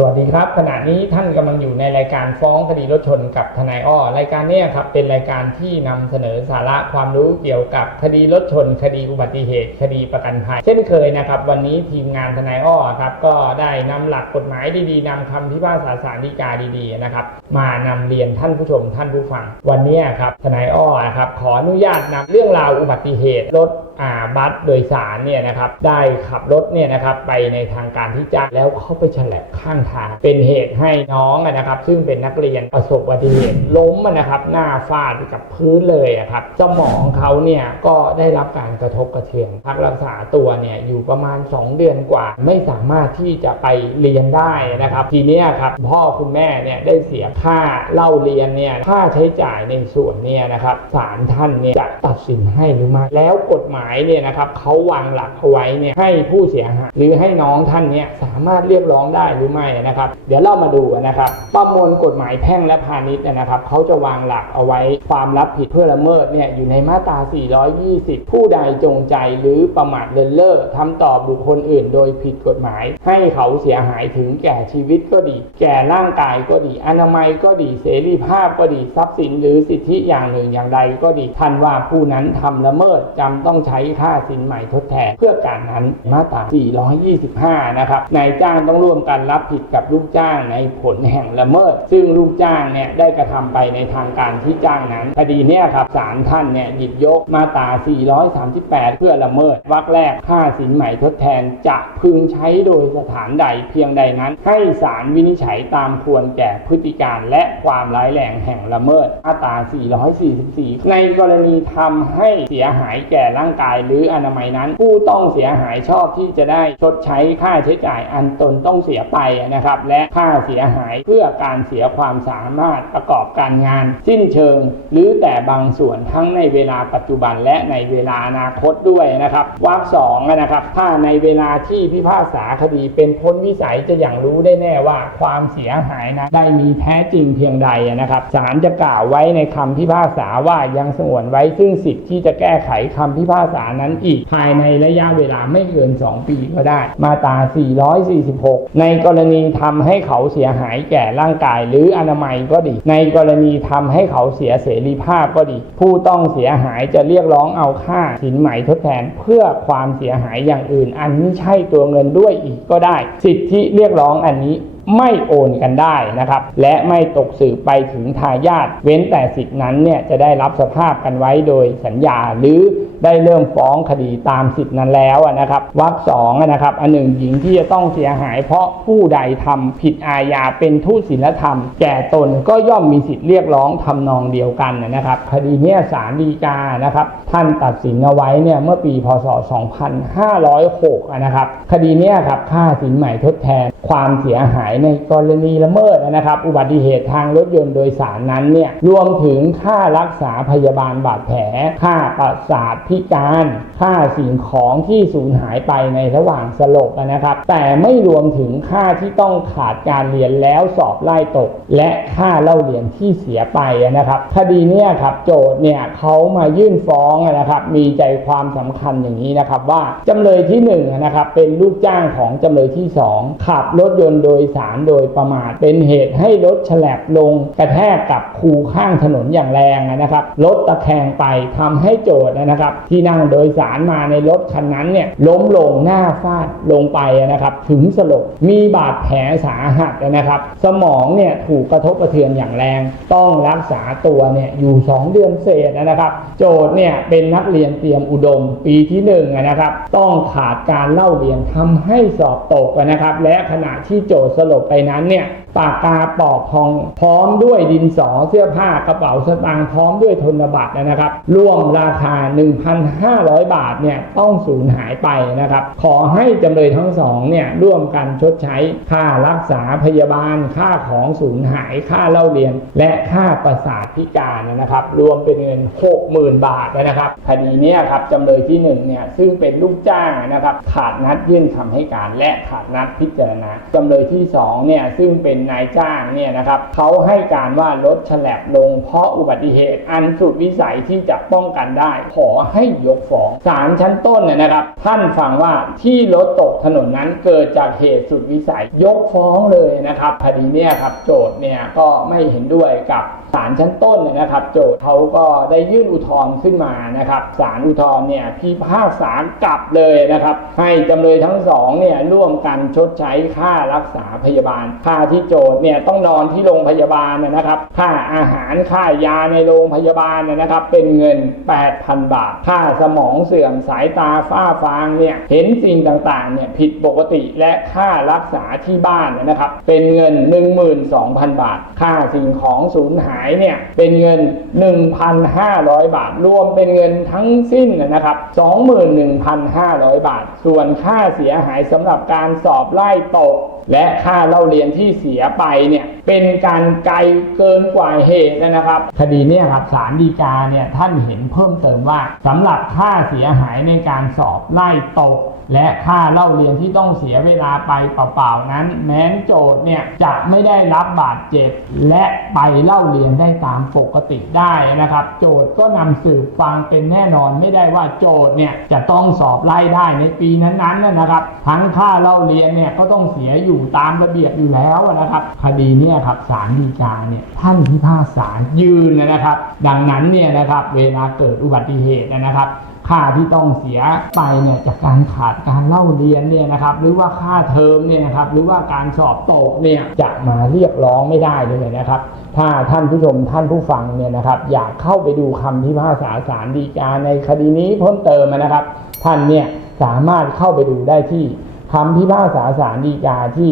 สวัสดีครับ ขณะนี้ท่านกำลังอยู่ในรายการฟ้องคดีรถชนกับทนายอ้อรายการนี้ครับเป็นรายการที่นำเสนอสาระความรู้เกี่ยวกับคดีรถชน คดีอุบัติเหตุ คดีประกันภัย เช่นเคยนะครับวันนี้ทีมงานทนายอ้อครับก็ได้นำหลักกฎหมายดีๆนำคำพิพากษาสารฎีกาดีๆนะครับมานำเรียนท่านผู้ชมท่านผู้ฟัง วันนี้ครับทนายอ้อครับขออนุญาตนำเรื่องราวอุบัติเหตุรถ บัสโดยสารเนี่ยนะครับได้ขับรถเนี่ยนะครับไปในทางการที่จ้างแล้วเข้าไปฉลับข้างทาง เป็นเหตุให้น้องนะครับซึ่งเป็นนักเรียนประสบอุบัติเหตุล้มนะครับหน้าฟาดกับพื้นเลยครับสมองเขาเนี่ยก็ได้รับการกระทบกระเทือนพักรักษาตัวเนี่ยอยู่ประมาณ 2 เดือนกว่า ไม่สามารถที่จะไปเรียนได้นะครับ ทีนี้ครับพ่อคุณแม่เนี่ยได้เสียค่าเล่าเรียนเนี่ยค่าใช้จ่ายในส่วนเนี่ยนะครับศาลท่านเนี่ยจะตัดสินให้หรือไม่แล้วกฎหมายเนี่ยนะครับเขาวางหลักเอาไว้เนี่ยให้ผู้เสียหายหรือให้น้องท่านเนี่ยสามารถเรียกร้องได้หรือไม่นะครับ เดี๋ยวเรามาดูกันนะครับประมวลกฎหมายแพ่งและพาณิชย์นะครับเขาจะวางหลักเอาไว้ความรับผิดเพื่อละเมิดเนี่ยอยู่ในมาตรา 420 ผู้ใดจงใจหรือประมาทเลินเล่อทำต่อบุคคลอื่นโดยผิดกฎหมาย ให้เขาเสียหายถึงแก่ชีวิตก็ดี แก่ร่างกายก็ดี อนามัยก็ดีเสรีภาพก็ดีทรัพย์สินหรือสิทธิอย่างหนึ่งอย่างใดก็ดีท่านว่าผู้นั้นทำละเมิดจำต้องใช้ค่าสินใหม่ทดแทนเพื่อการนั้นมาตรา 425 นะครับนายจ้างต้องร่วมกันรับผิดกับลูกจ้างในผลแห่งละเมิด ซึ่งลูกจ้างเนี่ยได้กระทำไปในทางการที่จ้างนั้นคดีเนี้ยครับศาลท่านเนี่ยหยิบยกมาตรา 438 เพื่อละเมิดวรรคแรกค่าสินใหม่ทดแทนจะพึงใช้โดยสถานใดเพียงใดนั้น ให้ศาลวินิจฉัยตามควรแก่พฤติการและความร้ายแรงแห่งละเมิดมาตรา 444 ในกรณีทำให้เสียหายแก่ร่างกายหรืออนามัยนั้น ผู้ต้องเสียหายชอบที่จะได้ชดใช้ค่าใช้จ่ายอันตนต้องเสียไปนะครับ และค่าเสียหายเพื่อการเสียความสามารถประกอบการงาน สิ้นเชิง หรือแต่บางส่วนทั้งในเวลาปัจจุบันและในเวลาอนาคตด้วยนะครับวรรคสองนะครับ ถ้าในเวลาที่พิพากษาคดีเป็นพ้นวิสัยจะอย่างรู้ได้แน่ว่าความเสียหายนะได้มีแท้จริงเพียงใดนะครับศาลจะกล่าวไว้ในคำพิพากษาว่ายังสงวนไว้ซึ่งสิทธิ์ที่จะแก้ไขคำพิพากษานั้นอีกภายในระยะเวลาไม่เกิน 2 ปีก็ได้ มาตรา 446 ในกรณีทำให้เขาเสียหายแก่ร่างกายหรืออนามัยก็ดี ในกรณีทำให้เขาเสียเสรีภาพก็ดี ผู้ต้องเสียหายจะเรียกร้องเอาค่าสินไหมทดแทน เพื่อความเสียหายอย่างอื่น อันไม่ใช่ตัวเงินด้วยอีกก็ได้ สิทธิเรียกร้องอันนี้ ไม่โอนกันได้นะครับ และไม่ตกสืบไปถึงทายาทเว้นแต่สิทธินั้นเนี่ยจะได้รับสภาพกันไว้โดยสัญญาหรือได้เริ่มฟ้องคดีตามสิทธินั้นแล้วนะครับวรรคสองนะครับ อันหนึ่งหญิงที่จะต้องเสียหาย เพราะผู้ใดทำผิดอาญาเป็นทุศีลธรรม แก่ตนก็ย่อมมีสิทธิ์เรียกร้องทำนองเดียวกันนะครับ คดีเนี้ยศาลฎีกานะครับ ท่านตัดสินเอาไว้เนี่ยเมื่อปีพศ 2506นะครับ คดีนี้ครับค่าสินใหม่ทดแทน ความเสียหายในกรณีละเมิดนะครับ อุบัติเหตุทางรถยนต์โดยสารนั้นเนี่ยรวมถึงค่ารักษาพยาบาลบาดแผล ค่าประสาทพิการ ค่าสิ่งของที่สูญหายไปในระหว่างสลบนะครับ แต่ไม่รวมถึงค่าที่ต้องขาดการเรียนแล้วสอบไล่ตก และค่าเล่าเรียนที่เสียไปนะครับ คดีนี้ครับโจทย์เนี่ยเขามายื่นฟ้องนะครับมีใจความสำคัญอย่างนี้นะครับว่าจำเลยที่หนึ่งนะครับเป็นลูกจ้างของจำเลยที่สองขับรถยนต์โดยสารโดยประมาท เป็นเหตุให้รถฉลับลงกระแทกกับคูข้างถนนอย่างแรงนะครับรถตะแคงไปทำให้โจทย์นะครับ ที่นั่งโดยสารมาในรถคันนั้นเนี่ยล้มลงหน้าฟาดลงไปนะครับ ถึงสลบมีบาดแผลสาหัสนะครับ สมองเนี่ยถูกกระทบกระเทือนอย่างแรง ต้องรักษาตัวเนี่ยอยู่ 2 เดือนเศษนะครับ โจทย์เนี่ยเป็นนักเรียนเตรียมอุดมปีที่1นงนะครับ ต้องขาดการเล่าเรียนทำให้สอบตกนะครับ และขณะที่โจทย์สลบไปนั้นเนี่ยปากกาปอกทองพร้อมด้วยดินสอเสื้อผ้ากระเป๋าสตางค์พร้อมด้วยธนบัตรนะครับรวมราคา 1,500 บาทเนี่ยต้องสูญหายไปนะครับ ขอให้จำเลยทั้งสองเนี่ยร่วมกันชดใช้ค่ารักษาพยาบาล ค่าของสูญหายค่าเล่าเรียน และค่าประสาทพิการนะครับ รวมเป็นเงิน 60,000 บาทนะครับคดีนี้ครับจำเลยที่หนึ่งเนี่ยซึ่งเป็นลูกจ้างนะครับขาดนัดยื่นคำให้การและขาดนัดพิจารณาจำเลยที่สองเนี่ยซึ่งเป็นนายจ้างเนี่ยนะครับเขาให้การว่ารถฉลับลงเพราะอุบัติเหตุอันสุดวิสัยที่จะป้องกันได้ ขอให้ยกฟ้องศาลชั้นต้นเนี่ยนะครับ ท่านฟังว่าที่รถตกถนนนั้นเกิดจากเหตุสุดวิสัยยกฟ้องเลยนะครับคดีเนี่ยครับโจทย์เนี่ยก็ไม่เห็นด้วยกับ ลชั้นต้นเนยนะครับ โจทย์เขาก็ได้ยื่นอุทธรณ์ขึ้นมานะครับศาลอุทธรณ์เนี่ยพิพากษากลับเลยนะครับ ให้จำเลยทั้งสองเนี่ยร่วมกันชดใช้ค่ารักษาพยาบาล ค่าที่โจทย์เนี่ยต้องนอนที่โรงพยาบาลนะครับค่าอาหารค่ายาในโรงพยาบาลนะครับ เป็นเงิน 8,000 บาท ค่าสมองเสื่อมสายตาฝ้าฟางเนี่ยเห็นสิ่งต่างๆเนี่ยผิดปกติและค่ารักษาที่บ้านนะครับ เป็นเงิน 12,000 บาท ค่าสิ่งของสูญหายเนี่ยเป็นเงิน 1,500 บาท รวมเป็นเงินทั้งสิ้นนะครับ 21,500 บาท ส่วนค่าเสียหายสำหรับการสอบไล่ตก และค่าเล่าเรียนที่เสียไปเนี่ยเป็นการไกลเกินกว่าเหตุนะครับ คดีเนี่ยครับศาลฎีกาเนี่ยท่านเห็นเพิ่มเติมว่าสำหรับค่าเสียหายในการสอบไล่ตก และค่าเล่าเรียนที่ต้องเสียเวลาไปเปล่าๆนั้น แม้นโจทย์เนี่ยจะไม่ได้รับบาดเจ็บ และไปเล่าเรียนได้ตามปกติได้นะครับ โจทย์ก็นำสืบฟังเป็นแน่นอนไม่ได้ว่าโจทย์เนี่ยจะต้องสอบไล่ได้ในปีนั้นๆนะครับ ทั้งค่าเล่าเรียนเนี่ยก็ต้องเสียอยู่ตามระเบียบอยู่แล้วนะครับ คดีเนี่ยครับศาลฎีกาเนี่ยท่านพิพากษายืนนะครับ ดังนั้นเนี่ยนะครับเวลาเกิดอุบัติเหตุนะครับค่าที่ต้องเสียไปเนี่ยจากการขาดการเล่าเรียนเนี่ยนะครับหรือว่าค่าเทอมเนี่ยนะครับหรือว่าการสอบตกเนี่ยจะมาเรียกร้องไม่ได้เลยนะครับ ถ้าท่านผู้ชมท่านผู้ฟังเนี่ยนะครับอยากเข้าไปดูคำพิพากษาศาลฎีกาในคดีนี้เพิ่มเติมนะครับ ท่านเนี่ยสามารถเข้าไปดูได้ที่ คำพิพากษาศาลฎีกาที่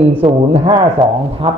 1052ทับ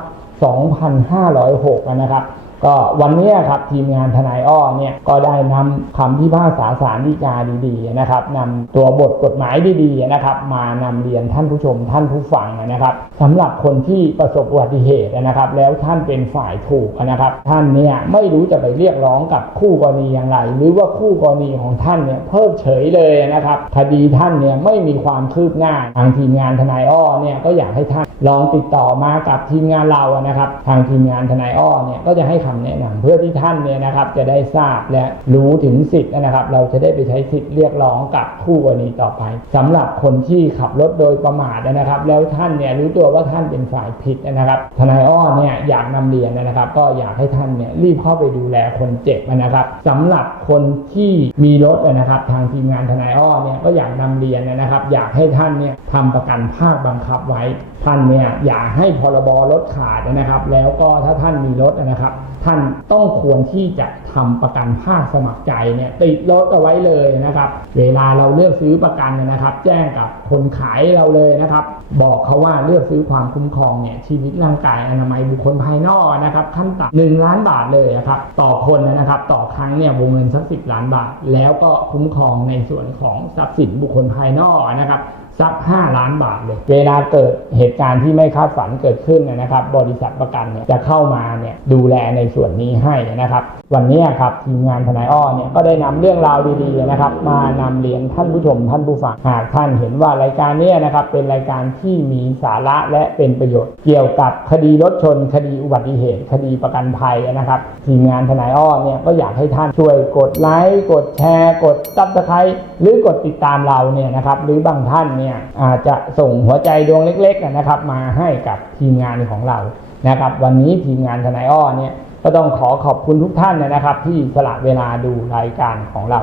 2506 นะครับ ก็วันนี้ครับทีมงานทนายอ้อเนี่ยก็ได้นำคำพิพากษาสารดีกาดีๆนะครับนำตัวบทกฎหมายดีๆนะครับ มานำเรียนท่านผู้ชมท่านผู้ฟังนะครับสำหรับคนที่ประสบอุบัติเหตุนะครับ แล้วท่านเป็นฝ่ายถูกนะครับ ท่านเนี่ยไม่รู้จะไปเรียกร้องกับคู่กรณีอย่างไร หรือว่าคู่กรณีของท่านเนี่ยเพิกเฉยเลยนะครับคดีท่านเนี่ยไม่มีความคืบหน้าทางทีมงานทนายอ้อเนี่ยก็อยากให้ท่านลองติดต่อมากับทีมงานเรานะครับ ทางทีมงานทนายอ้อเนี่ยก็จะให้คำแนะนำเพื่อที่ท่านเนี่ยนะครับจะได้ทราบและรู้ถึงสิทธิ์นะครับ เราจะได้ไปใช้สิทธิ์เรียกร้องกับคู่กรณีต่อไปสำหรับคนที่ขับรถโดยประมาทนะครับ แล้วท่านเนี่ยรู้ตัวว่าท่านเป็นฝ่ายผิดนะครับทนายอ้อเนี่ยอยากนำเรียนนะครับ ก็อยากให้ท่านเนี่ยรีบเข้าไปดูแลคนเจ็บนะครับสำหรับคนที่มีรถนะครับทางทีมงานทนายอ้อเนี่ยก็อยากนำเรียนนะครับ อยากให้ท่านเนี่ยทำประกันภาคบังคับไว้ท่านเนี่ยอย่าให้พรบรถขาดนะครับ แล้วก็ถ้าท่านมีรถนะครับท่านต้องควรที่จะทำประกันภาคสมัครใจเนี่ยติดรถเอาไว้เลยนะครับ เวลาเราเลือกซื้อประกันนะครับ แจ้งกับคนขายเราเลยนะครับ บอกเขาว่าเลือกซื้อความคุ้มครองเนี่ยชีวิตร่างกายอนามัยบุคคลภายนอกนะครับขั้นต่ำหนึ่งล้านบาทเลยนะครับต่อคนนะครับ ต่อครั้งเนี่ยวงเงินสักสิบล้านบาท แล้วก็คุ้มครองในส่วนของทรัพย์สินบุคคลภายนอกนะครับ สัก 5 ล้านบาทเลย เวลาเกิดเหตุการณ์ที่ไม่คาดฝันเกิดขึ้นนะครับ บริษัทประกันเนี่ยจะเข้ามาเนี่ยดูแลในส่วนนี้ให้นะครับ วันนี้ครับทีมงานทนายอ้อเนี่ยก็ได้นำเรื่องราวดีๆนะครับ มานำเรียนท่านผู้ชมท่านผู้ฟังหากท่านเห็นว่ารายการนี้นะครับเป็นรายการที่มีสาระและเป็นประโยชน์ เกี่ยวกับคดีรถชน คดีอุบัติเหตุ คดีประกันภัยนะครับทีมงานทนายอ้อเนี่ยก็อยากให้ท่านช่วยกดไลค์กดแชร์ กดซับสไครต์หรือกดติดตามเราเนี่ยนะครับหรือบางท่านเนี่ยเนี่ยอาจจะส่งหัวใจดวงเล็กๆนะครับมาให้กับทีมงานของเรานะครับวันนี้ทีมงานทนายอ้อเนี่ยก็ต้องขอขอบคุณทุกท่านนะครับ ที่สละเวลาดูรายการของเรา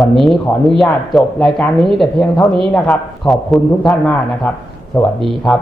วันนี้ขออนุญาตจบรายการนี้แต่เพียงเท่านี้นะครับ ขอบคุณทุกท่านมากนะครับ สวัสดีครับ